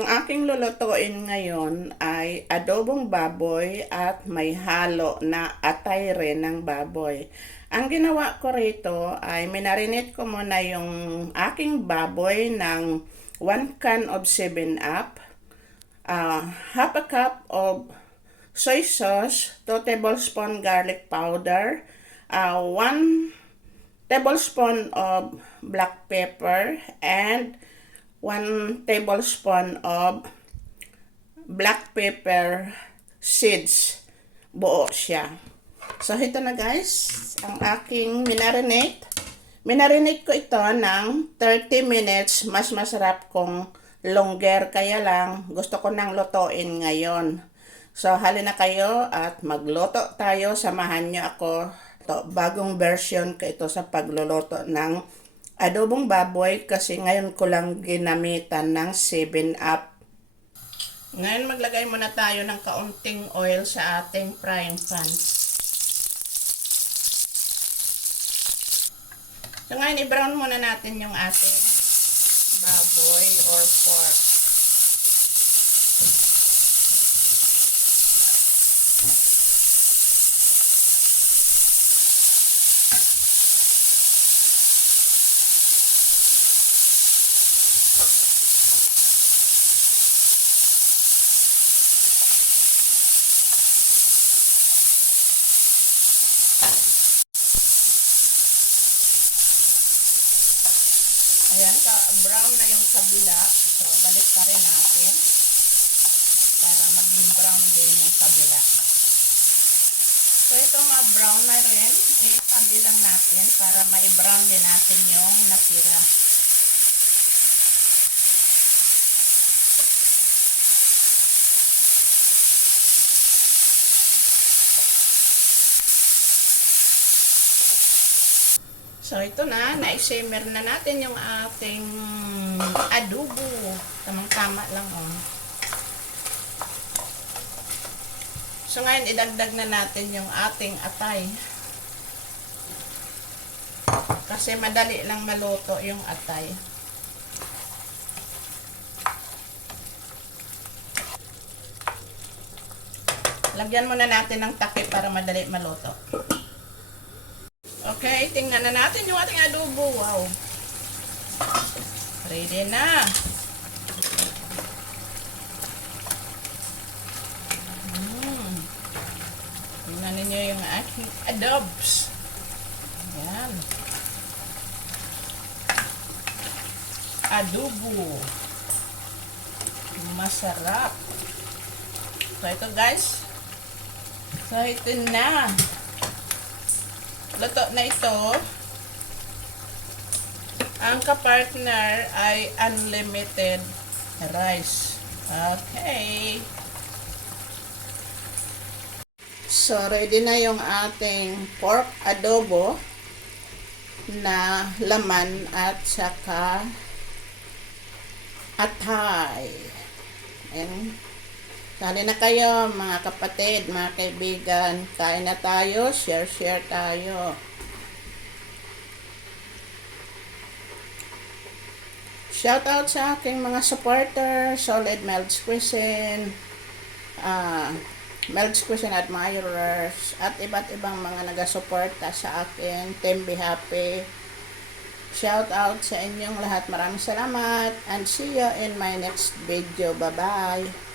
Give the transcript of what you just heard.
Ang aking lulutuin ngayon ay adobong baboy at may halo na atay rin ng baboy. Ang ginawa ko rito ay minarinate ko muna yung aking baboy ng 1 can of 7-up, uh, half a cup of soy sauce, 2 tablespoon garlic powder, uh, 1 tablespoon of black pepper, and 1 tablespoon of black pepper seeds. Buo siya. So, ito na guys, ang aking minarinate. Minarinate ko ito ng 30 minutes. Mas masarap kung longer. Kaya lang, gusto ko nang lutuin ngayon. So, halina kayo at magluto tayo. Samahan niyo ako. Ito, bagong version ko ito sa pagluluto ng adobong baboy kasi ngayon ko lang ginamitan ng 7-up. Ngayon maglagay muna tayo ng kaunting oil sa ating frying pan. So ngayon i-brown muna natin yung ating baboy or pork. Ayan, ka-brown na yung kabila. So, balik pa rin natin para maging brown din yung kabila. So, ito ma-brown na rin. Itabi lang natin para ma-brown din natin yung natira. So, ito na. Na-simmer na natin yung ating adobo. Tamang-tama lang, oh. So, ngayon, idagdag na natin yung ating atay. Kasi madali lang maluto yung atay. Lagyan muna natin ng takip para madali maluto. Okay, tingnan na natin yung ating adobo. Wow. Ready na. Mm. Tingnan ninyo yung aking adobs. Ayan. Adobo. Masarap. So, ito guys. So, ito na. Luto na ito. Ang kapartner ay unlimited rice. Okay. So, ready na yung ating pork adobo na laman at saka atay. Ayan. Sali na kayo, mga kapatid, mga kaibigan. Kain na tayo, share-share tayo. Shout out sa aking mga supporter, Solid Melds Cuisine, uh, Melds Cuisine admirers, at iba't ibang mga nagasuporta sa akin, Team Be Happy. Shout out sa inyong lahat. Maraming salamat and see you in my next video. Bye-bye.